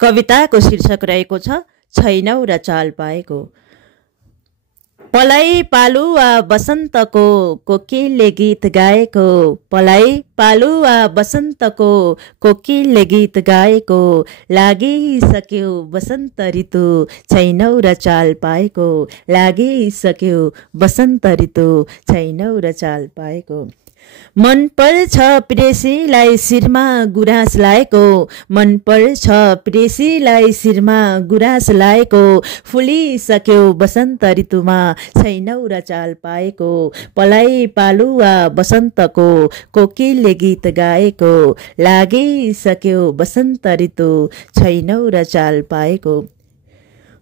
कविताको शीर्षक रहेको छ छैनौ र चाल पाएको। पलाई पालुवा बसन्तको कोकिलले गीत गाएको, पलाई पालुवा बसन्तको कोकिलले गीत गाएको, लागिसक्यो बसन्त ऋतु छैनौ र चाल पाएको, लागिसक्यो बसन्त ऋतु छैनौ र चाल पाएको। मन पर्छ प्रेसीलाई शिरमा गुराँस लाएको, मन पर्छ प्रेसीलाई शिरमा गुराँस लाएको, फुलिसक्यो बसन्त ऋतुमा छैनौ र चाल पाएको, पलाई पालुवा बसन्तको कोकिलले गीत गाएको, लागिसक्यो बसन्त ऋतु छैनौ र चाल पाएको।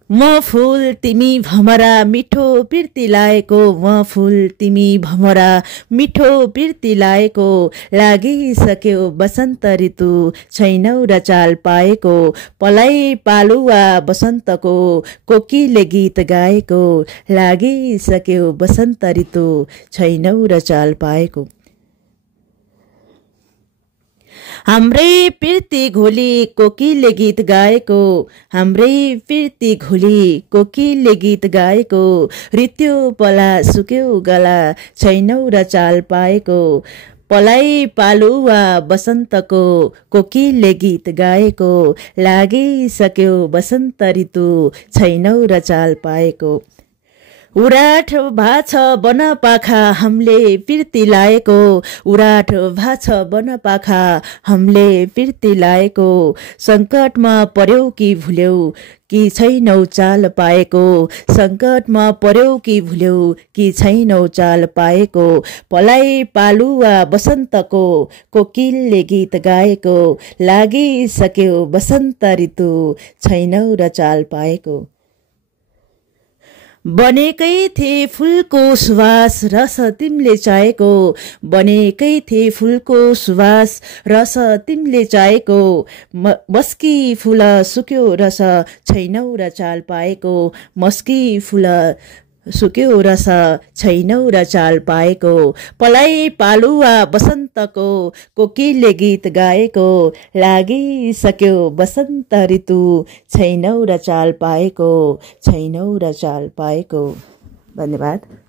म फूल तिमी भमरा मिठो पिर्ती लाएको, म फूल तिमी भमरा मिठो पिर्ती लाएको, लागिसक्यो बसन्त ऋतु छैनौ र चाल पाएको, पलाई पालुवा बसन्तको कोकिलले गीत गाएको, लागिसक्यो बसन्त ऋतु छैनौ र चाल पाएको। हाम्रै पिर्ती घोली कोकिलले गीत गाएको, हाम्रै पिर्ती घोली कोकिलले गीत गाएको, ऋतु पला सुक्यो गला छैनौ र चाल पाएको, पलाई पालुवा बसन्तको कोकिलले गीत गाएको, लागिसक्यो बसन्त ऋतु छैनौ र चाल पाएको। उराठ भाछ बनपाखा हामीले पिर्ती लाएको, उराठ भाछ बनपाखा हामीले पिर्ती लाएको, सङ्कटमा पर्यौ कि भुल्यौ कि छैनौ चाल पाएको, सङ्कटमा पर्यौ कि भुल्यौ कि छैनौ चाल पाएको, पलाई पालुवा बसन्तको कोकिलले गीत गाएको, लागिसक्यो बसन्त ऋतु छैनौ र चाल पाएको। बनेकै थिए फुलको सुवास रस तिमीले चाहेको, बनेकै थिए फुलको सुवास रस तिमीले चाहेको, मस्की फुल सुक्यो रस छैनौ र चाल पाएको, मस्की फुल सुक्यो रस छैनौ र चाल पाएको, पलाई पालुवा बसन्तको कोकिलले गीत गाएको, लागिसक्यो बसन्त ऋतु छैनौ र चाल पाएको, छैनौ र चाल पाएको। धन्यवाद।